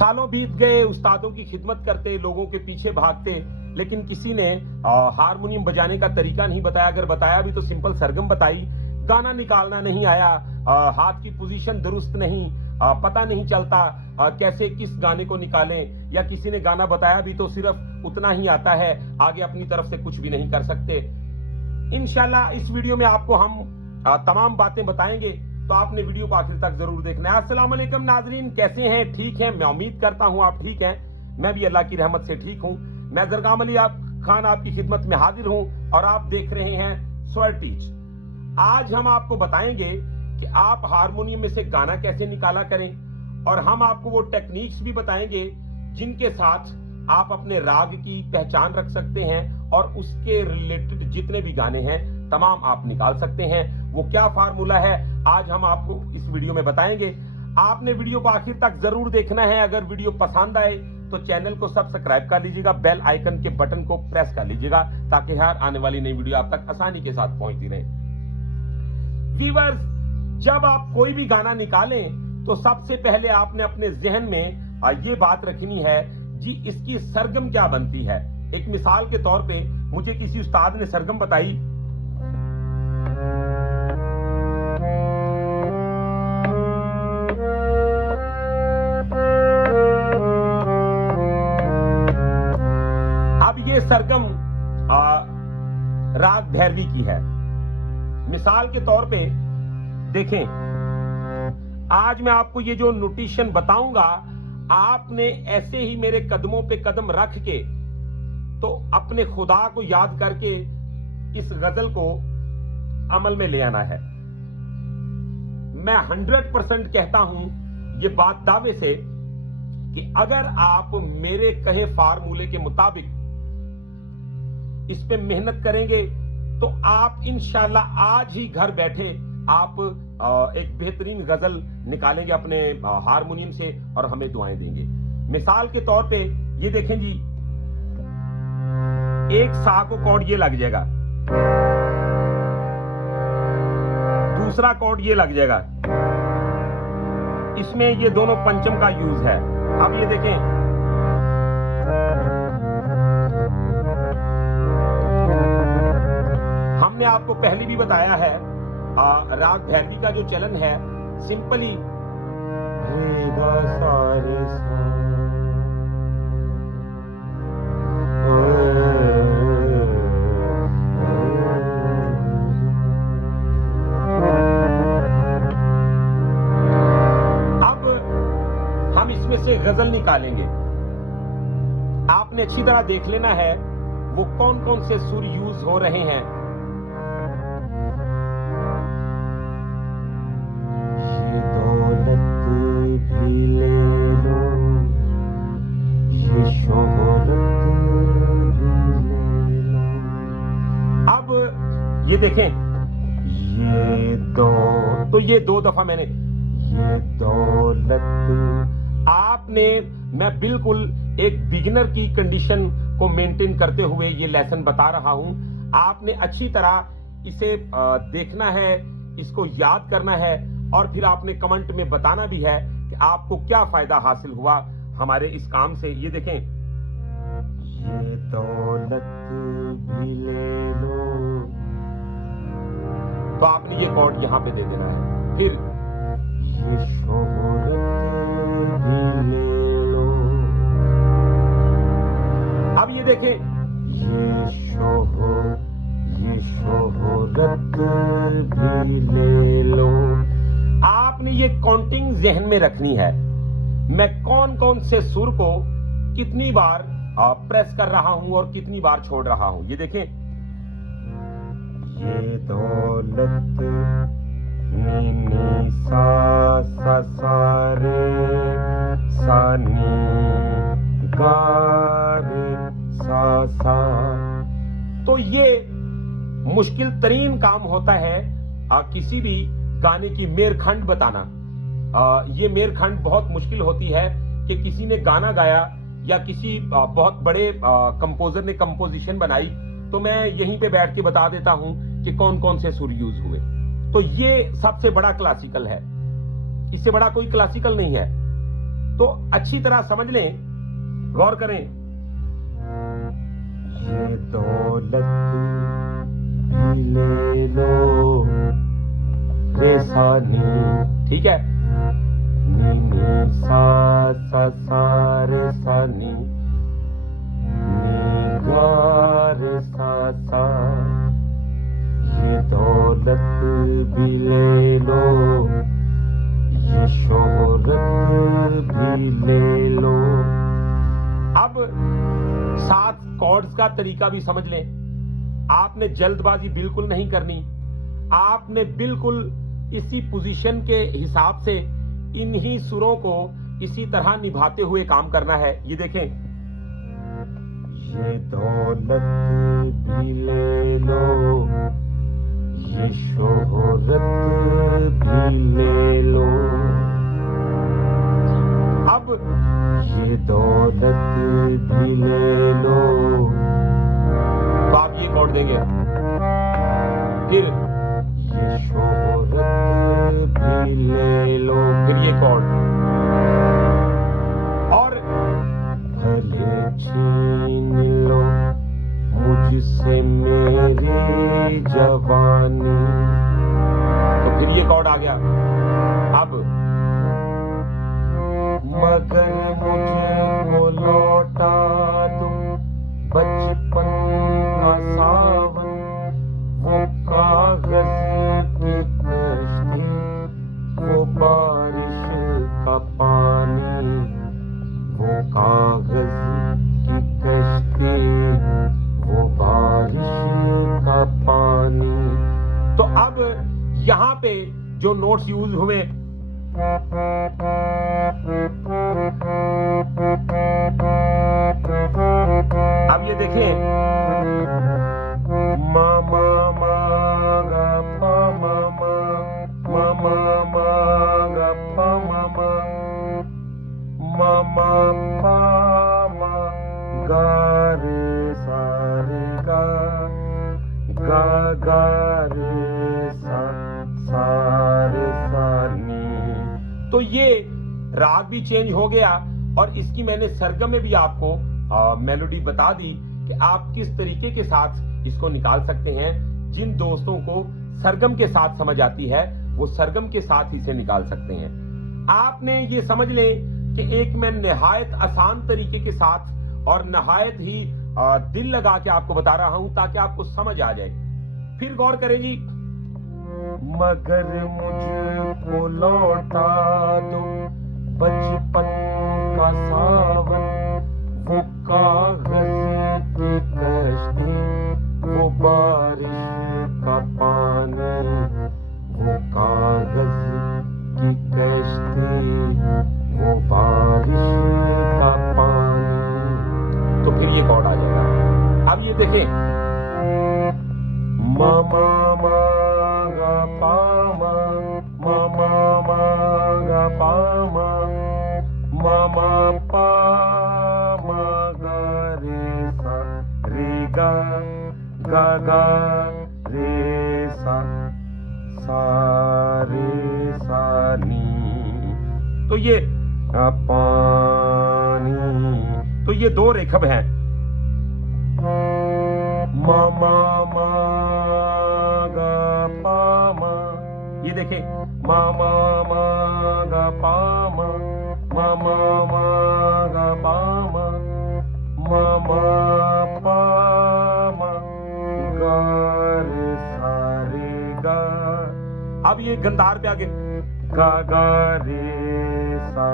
सालों बीत गए उस्तादों की खिदमत करते, लोगों के पीछे भागते, लेकिन किसी ने हारमोनियम बजाने का तरीका नहीं बताया। अगर बताया भी तो सिंपल सरगम बताई, गाना निकालना नहीं आया, हाथ की पोजीशन दुरुस्त नहीं, पता नहीं चलता कैसे किस गाने को निकालें, या किसी ने गाना बताया भी तो सिर्फ उतना ही आता है, आगे अपनी तरफ से कुछ भी नहीं कर सकते। इंशाल्लाह इस वीडियो में आपको हम तमाम बातें बताएंगे, तो आपने वीडियो को आखिर तक जरूर देखना है। अस्सलाम वालेकुम नाजरीन, कैसे हैं? ठीक हैं? मैं उम्मीद करता हूं आप ठीक हैं। मैं भी अल्लाह की रहमत से ठीक हूं। मैं जरगाम अली खान आपकी खिदमत में हाजिर हूं और आप देख रहे हैं स्वर टीच। आज हम आपको बताएंगे कि आप हारमोनियम में से गाना कैसे निकाला करें, और हम आपको वो टेक्निक्स भी बताएंगे जिनके साथ आप अपने राग की पहचान रख सकते हैं और उसके रिलेटेड जितने भी गाने हैं तमाम आप निकाल सकते हैं। वो क्या फार्मूला है आज हम आपको इस वीडियो में बताएंगे। आपने वीडियो को आखिर तक जरूर देखना है। अगर वीडियो पसंद आए तो चैनल को सब्सक्राइब कर लीजिएगा, बेल आइकन के बटन को प्रेस कर लीजिएगा, ताकि हर आने वाली नई वीडियो आप तक आसानी के साथ पहुंचती रहे। व्यूअर्स, जब आप कोई भी गाना निकालें तो सबसे पहले आपने अपने जहन में ये बात रखनी है जी, इसकी सरगम क्या बनती है। एक मिसाल के तौर पे मुझे किसी उस्ताद ने सरगम बताई, अब ये सरगम राग भैरवी की है। मिसाल के तौर पे देखें, आज मैं आपको ये जो नोटेशन बताऊंगा, आपने ऐसे ही मेरे कदमों पे कदम रख के तो अपने खुदा को याद करके इस गजल को अमल में ले आना है। मैं 100% कहता हूं ये बात दावे से कि अगर आप मेरे कहे फार्मूले के मुताबिक इस पे मेहनत करेंगे तो आप इंशाल्लाह आज ही घर बैठे आप एक बेहतरीन गजल निकालेंगे अपने हारमोनियम से और हमें दुआएं देंगे। मिसाल के तौर पे ये देखें जी, एक सा को कॉर्ड ये लग जाएगा, दूसरा कॉर्ड ये लग जाएगा, इसमें ये दोनों पंचम का यूज है। अब ये देखें, हमने आपको पहले भी बताया है राग भैरवी का जो चलन है, सिंपली रे गा सा रे सा, अब हम इसमें से गजल निकालेंगे। आपने अच्छी तरह देख लेना है वो कौन कौन से सुर यूज हो रहे हैं। ये देखें, ये दो, तो ये 2 दफा मैंने ये दौलत, आपने, मैं बिल्कुल एक बिगिनर की कंडीशन को मेंटेन करते हुए ये लेसन बता रहा हूं। आपने अच्छी तरह इसे देखना है, इसको याद करना है, और फिर आपने कमेंट में बताना भी है कि आपको क्या फायदा हासिल हुआ हमारे इस काम से। ये देखें, ये दौलत भी ले लो, तो आपने ये कॉर्ड यहां पे दे देना है। फिर ये शोहरत भी ले लो, अब ये देखें, ये शोहरत भी ले लो। आपने ये काउंटिंग जहन में रखनी है, मैं कौन कौन से सुर को कितनी बार प्रेस कर रहा हूं और कितनी बार छोड़ रहा हूं। ये देखें, ये दौलत नी नी सा सा सा रे सा नी गा रे सा सा। तो ये मुश्किल तरीन काम होता है किसी भी गाने की मेरखंड बताना। ये मेरखंड बहुत मुश्किल होती है कि किसी ने गाना गाया या किसी बहुत बड़े कंपोजर ने कंपोजिशन बनाई, तो मैं यहीं पे बैठ के बता देता हूं कि कौन कौन से सुर यूज हुए। तो ये सबसे बड़ा क्लासिकल है, इससे बड़ा कोई क्लासिकल नहीं है। तो अच्छी तरह समझ लें, गौर करें। ये दौलत भी ले लो रे सानी, ठीक है, नी नी सा सा रे सानी, नी गा रे सा। ये दौलत भी ले लो, ये शोहरत भी ले लो। अब 7 कॉर्ड्स का तरीका भी समझ लें। आपने जल्दबाजी बिल्कुल नहीं करनी, आपने बिल्कुल इसी पोजीशन के हिसाब से इन्हीं सुरों को इसी तरह निभाते हुए काम करना है। ये देखें, ये दौलत भी ले लो, ये शोहरत भी ले लो। अब ये दौलत भी ले लो, तो आप ये कॉर्ड देंगे। फिर ये शोहरत भी ले लो, फिर ये कॉर्ड। और भले छीन लो मुझसे मेरी जवानी, तो फिर ये कॉर्ड आ गया। अब मगर मुझको लौटा दो बचपन का सावन, वो कागज की कश्ती, वो बारिश का पानी, वो कागज की कश्ती, वो बारिश का पानी। तो अब यहां पे जो नोट्स यूज हुए, अब ये देखिए, मा मा मा गा पा मा मा, मा मा मा गा पा मा मा, मा मा पा मा गा रे सा रे गा, गा गा रे सा रे सा नी। तो ये राग भी चेंज हो गया और इसकी मैंने सरगम में भी आपको मेलोडी बता दी कि आप किस तरीके के साथ इसको निकाल सकते हैं। जिन दोस्तों को सरगम के साथ समझ आती है वो सरगम के साथ इसे निकाल सकते हैं। आपने ये समझ लें कि एक मैं निहायत आसान तरीके के साथ और निहायत ही दिल लगा के आपको बता रहा हूं ताकि आपको समझ आ जाए। फिर गौर करें जी, मगर मुझको लौटा दो बचपन का सावन, वो कागज की कश्ती, वो बारिश का पानी, वो कागज की कश्ती, वो बारिश का पानी। तो फिर ये कॉर्ड आ जाएगा। अब ये देखें, मा मा मा गा पा मा, मा मा मा गा पा मा, मा मा पा मा गा रे सा रे गा, गा गा रे सा रे सा नी। तो ये पानी, तो ये 2 रेखब हैं। मा मा मा गा पा मा, ये देखें, मा मा मा गा पा मा, मा मा मा गा पा मा, मा मा पा मा गा रे सा रे गा। अब ये गंधार पे आगे, गा गा रे सा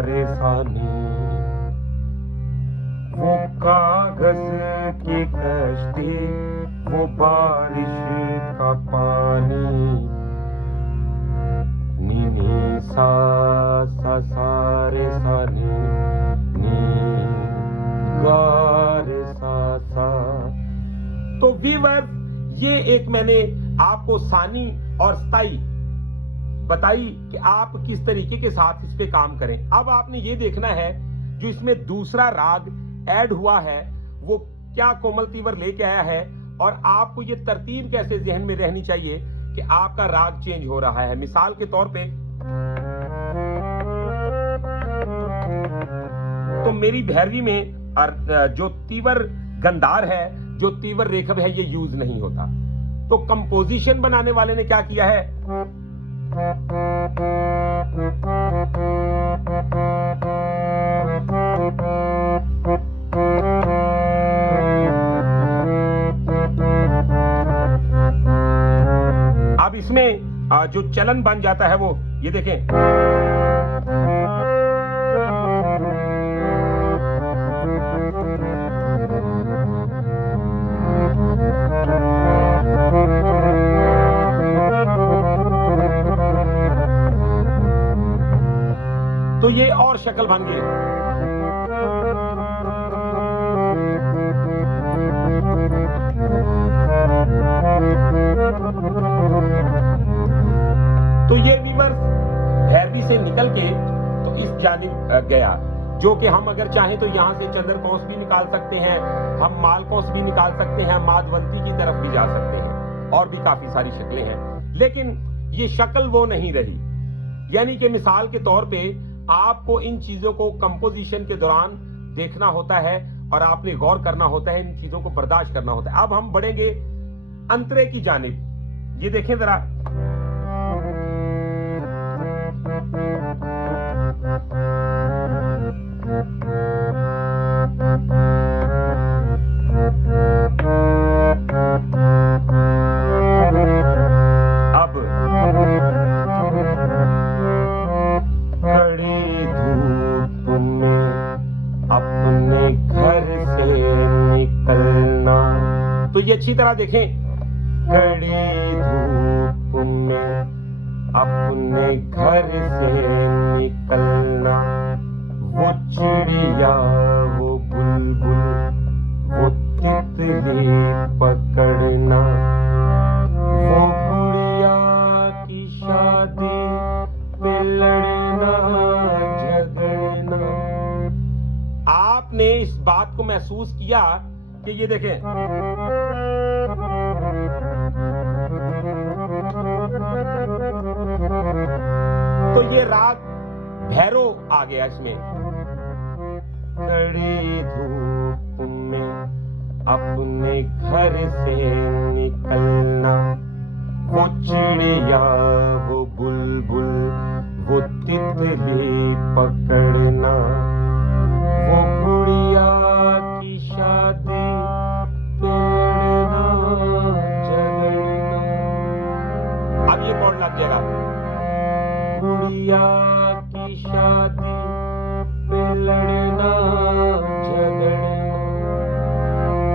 रे सा नी। वो कागज की कश्ती, वो बारिश का पानी, नी नी सा रे सा नी, नी गा रे सा। तो वीवर, ये एक मैंने आपको सानी और स्थाई बताई कि आप किस तरीके के साथ इस पे काम करें। अब आपने ये देखना है जो इसमें दूसरा राग ऐड हुआ है वो क्या कोमल तीवर लेके आया है, और आपको ये तरतीब कैसे जहन में रहनी चाहिए कि आपका राग चेंज हो रहा है। मिसाल के तौर पे तो मेरी भैरवी में जो तीवर गंधार है, जो तीवर रेखव है, ये यूज नहीं होता। तो कंपोजिशन बनाने वाले ने क्या किया है, अब इसमें जो चलन बन जाता है वो ये देखें, तो ये और शक्ल बन गई। तो ये वीवर भैरवी से निकल के तो इस जानिब गया, जो कि हम अगर चाहें तो यहां से चंद्रकौंस भी निकाल सकते हैं, हम मालकौंस भी निकाल सकते हैं, माधवंती की तरफ भी जा सकते हैं, और भी काफी सारी शक्लें हैं। लेकिन ये शक्ल वो नहीं रही। यानी कि मिसाल के तौर पे आपको इन चीजों को कंपोजिशन के दौरान देखना होता है और आपने गौर करना होता है, इन चीजों को बर्दाश्त करना होता है। अब हम बढ़ेंगे अंतरे की जानिब। ये देखें जरा, अब कड़ी धूप में अपने घर से निकलना, तो ये अच्छी तरह देखें, कड़ी धूप में अपने घर से निकलना, वो चिड़िया, वो बुलबुल, वो तितली पकड़ना, वो गुड़िया की शादी पे लड़ना झगड़ना। आपने इस बात को महसूस किया कि ये देखें, तो ये राग भैरव आ गया इसमें। कड़ी धूप में अपने घर से निकलना, वो चिड़िया, वो बुलबुल, वो तितली पकड़ना, वो गुड़िया की शादी पे लड़ना झगड़ना। अब ये कौन लग जाएगा, गुड़िया की शादी पे लड़ना झगड़ना,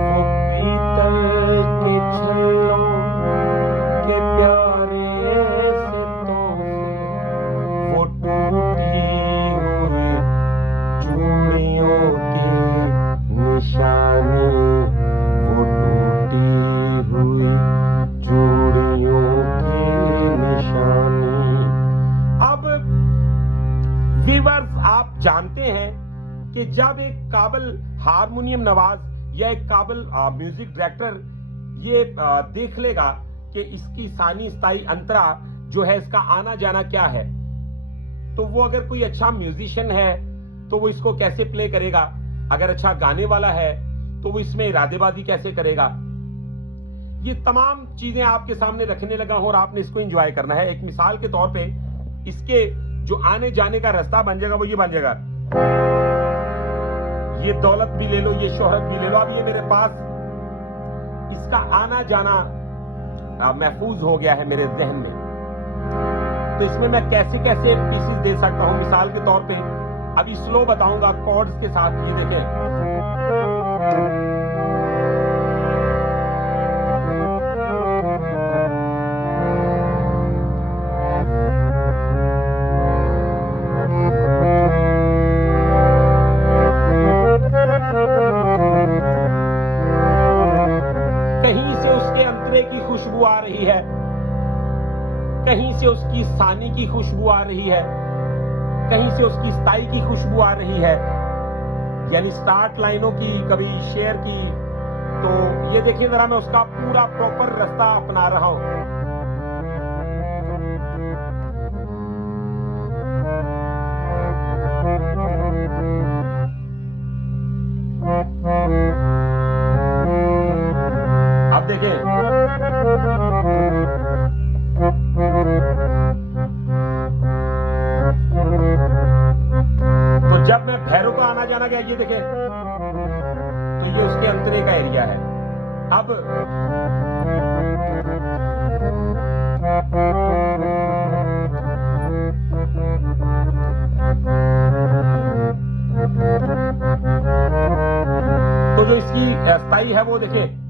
वो पीतल के छल्लों के प्यारे से तोहफे, वो टूटी हुई चूड़ियों की निशानी, वो टूटी हुई चूड़ियों की निशानी। अब व्यूअर्स, आप जानते हैं कि जब एक काबिल हारमोनियम नवाज या एक काबिल म्यूजिक डायरेक्टर ये देख लेगा कि इसकी सानी स्थाई अंतरा जो है, इसका आना जाना क्या है, तो वो अगर कोई अच्छा म्यूजिशियन है तो वो इसको कैसे प्ले करेगा, अगर अच्छा गाने वाला है तो वो इसमें इरादेबाजी कैसे करेगा। ये तमाम चीजें आपके सामने रखने लगा हूं और आपने इसको एंजॉय करना है। एक मिसाल के तौर पे इसके जो आने जाने का रास्ता बन जाएगा वो ये बन जाएगा, ये दौलत भी ले लो, ये शोहरत भी ले लो। अब ये मेरे पास इसका आना जाना महफूज हो गया है मेरे जहन में, तो इसमें मैं कैसे कैसे पीसेस दे सकता हूं। मिसाल के तौर पे अभी स्लो बताऊंगा कॉर्ड्स के साथ, ये देखें, कहीं से उसके अंतरे की खुशबू आ रही है, कहीं से उसकी सानी की खुशबू आ रही है, कहीं से उसकी स्थाई की खुशबू आ रही है, यानी स्टार्ट लाइनों की, कभी शेर की। तो ये देखिए जरा, मैं उसका पूरा प्रॉपर रास्ता अपना रहा हूं। गाना जाना गया, ये देखें, तो ये उसके अंतरे का एरिया है। अब तो जो इसकी स्थाई है वो देखें,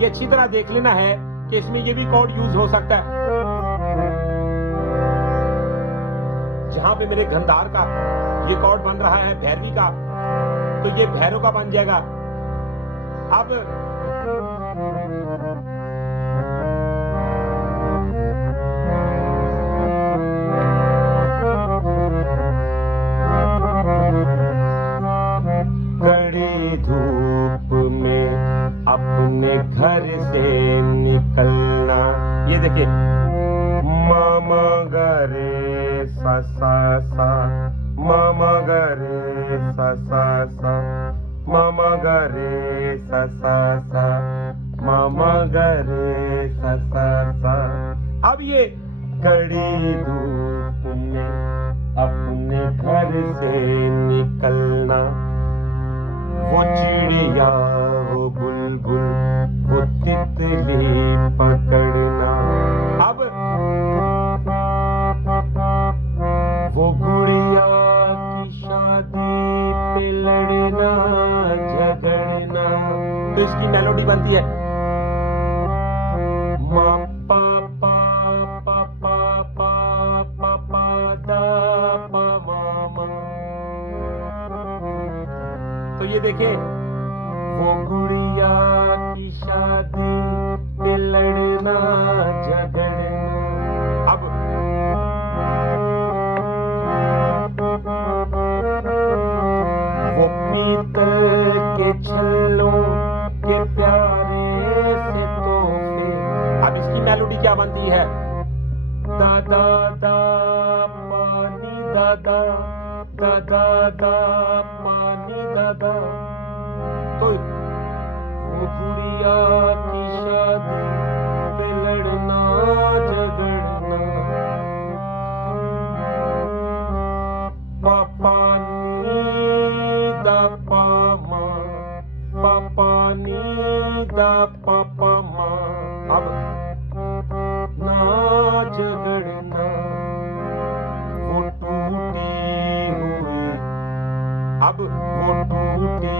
ये अच्छी तरह देख लेना है कि इसमें ये भी कॉर्ड यूज हो सकता है। जहां पे मेरे गंधार का ये कॉर्ड बन रहा है भैरवी का, तो ये भैरव का बन जाएगा। अब कड़ी धूप में अपने घर से निकलना, ये देखिए, मामा गरे सा सा सा, मामा गरे सा सा सा, मामा गरे सा सा सा, मामा गरे सा सा सा। अब ये कड़ी धूप में अपने घर से निकलना, वो चिड़िया, वो बुलबुल, वो तितली पकड़ना। अब वो गुड़िया की शादी पे लड़ना झगड़ना, तो इसकी मेलोडी बनती है मा पा पा पा पा पा पा पा दा पा मा मा। तो ये देखिए, वो गुड़िया की शादी पे लड़ना झगड़ना। अब वो पीतल के छल्लों के प्यारे से तोहफे। अब इसकी मेलोडी क्या बनती है, दादा दा पानी दादा, दादा दा पानी दादा। तो वो गुड़िया की शादी पे लड़ना झगड़ना, पापा नी दा पामा, पापा नी दा पापा माँ। अब ना झगड़ना, वो टूटी हुई, अब वो टूटी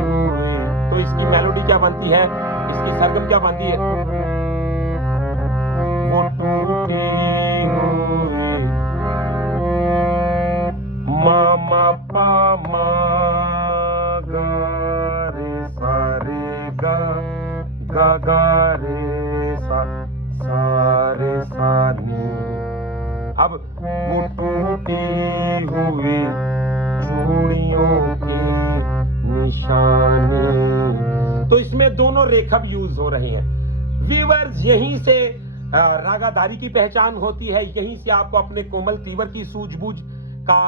हुई। तो इसकी मेलोडी क्या बनती है, इसकी सरगम क्या बनती है, वो टूटी हुई, मामा पामा गा रे सा रे गा, गा गा रे सा, सा रे सा नी। अब वो टूटी हुई चूड़ियों की निशानी। तो इसमें दोनों रेखब यूज हो रहे हैं। व्यूअर्स, यहीं से रागादारी की पहचान होती है, यहीं से आपको अपने कोमल तीवर की सूझबूझ का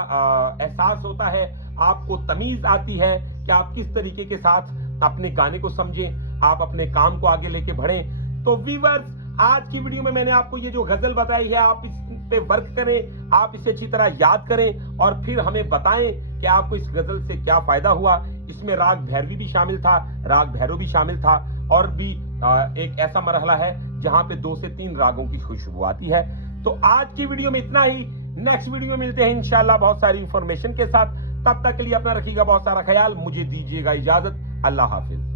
एहसास होता है, आपको तमीज आती है कि आप किस तरीके के साथ अपने गाने को समझें, आप अपने काम को आगे लेके बढ़ें। तो व्यूअर्स, आज की वीडियो में मैंने आपको ये जो गजल बताई है, आप इस पे वर्क करें, आप इसे अच्छी तरह याद करें और फिर हमें बताएं कि आपको इस गजल से क्या फायदा हुआ। इसमें राग भैरवी भी शामिल था, राग भैरव भी शामिल था, और भी एक ऐसा मरहला है जहां पे 2 से 3 रागों की खुशबू आती है। तो आज की वीडियो में इतना ही, नेक्स्ट वीडियो में मिलते हैं इंशाल्लाह बहुत सारी इंफॉर्मेशन के साथ। तब तक के लिए अपना रखिएगा बहुत सारा ख्याल, मुझे दीजिएगा इजाजत, अल्लाह हाफिज।